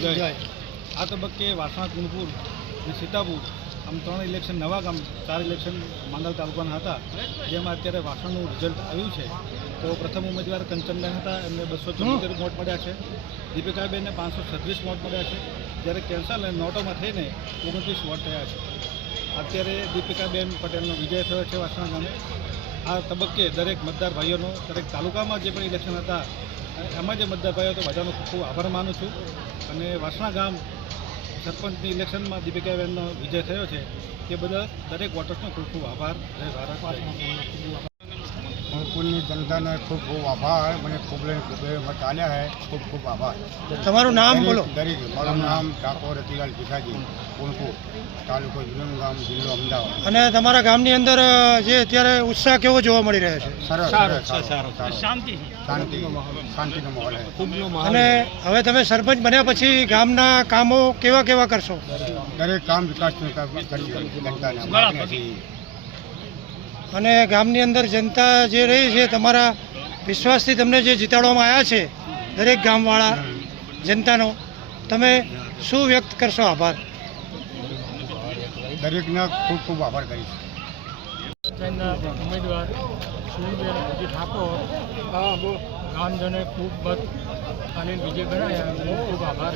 જય. આ તબક્કે વાસણા, કુણપુર અને સીતાપુર આમ 3 ઇલેક્શન નવા ગામ, 4 ઇલેક્શન માંડલ તાલુકાના હતા, જેમાં અત્યારે વાસણનું રિઝલ્ટ આવ્યું છે. તો પ્રથમ ઉમેદવાર કંચનબેન હતા, એમને 274 વોટ મળ્યા છે. દીપિકાબેનને 536 વોટ મળ્યા છે, જ્યારે કેન્સલ અને નોટોમાં થઈને 29 વોટ થયા છે. અત્યારે દીપિકાબેન પટેલનો વિજય થયો છે વાસણા ગામે. આ તબક્કે દરેક મતદાર ભાઈઓનો, દરેક તાલુકામાં જે પણ ઇલેક્શન હતા એમાં જે મતદાર ભાઈઓ તો બધાનો ખૂબ ખૂબ આભાર માનું છું. અને વાસણા ગામ સરપંચની ઇલેક્શનમાં દીપિકાબેનનો વિજય થયો છે તે બદલ દરેક વોટર્સનો ખૂબ ખૂબ આભાર. જય ભારત. કુણપુરની જનતાને ખૂબ ખૂબ આભાર. મને ખૂબ મત આલ્યા છે, ખૂબ ખૂબ આભાર. તમારું નામ બોલો. દરેક મારું નામ ઠાકોર રતિલાલ ભીખાજી, કુણપુર, તાલુકો વિરમગામ, જિલ્લો અમદાવાદ. અને તમારા ગામની અંદર જે અત્યારે ઉત્સાહ કેવો જોવા મળી રહ્યો છે? સરસ, શાંતિનો માહોલ છે. અને હવે તમે સરપંચ બન્યા પછી ગામના કામો કેવા કેવા કરશો? દરેક કામ વિકાસનું કરી જનતાને. અને ગામની અંદર જનતા જે રહી છે, તમારા વિશ્વાસથી તમને જે જીતાડવામાં આવ્યા છે દરેક ગામવાળા જનતાનો, તમે શું વ્યક્ત કરશો? આભાર. દરેકને ખૂબ ખૂબ આભાર કરીશ. ઉમેદવાર સુનીબેન ઠાકોર ગામજનોએ ખૂબ મત અને વિજય બનાવ્યા. ખૂબ ખૂબ આભાર.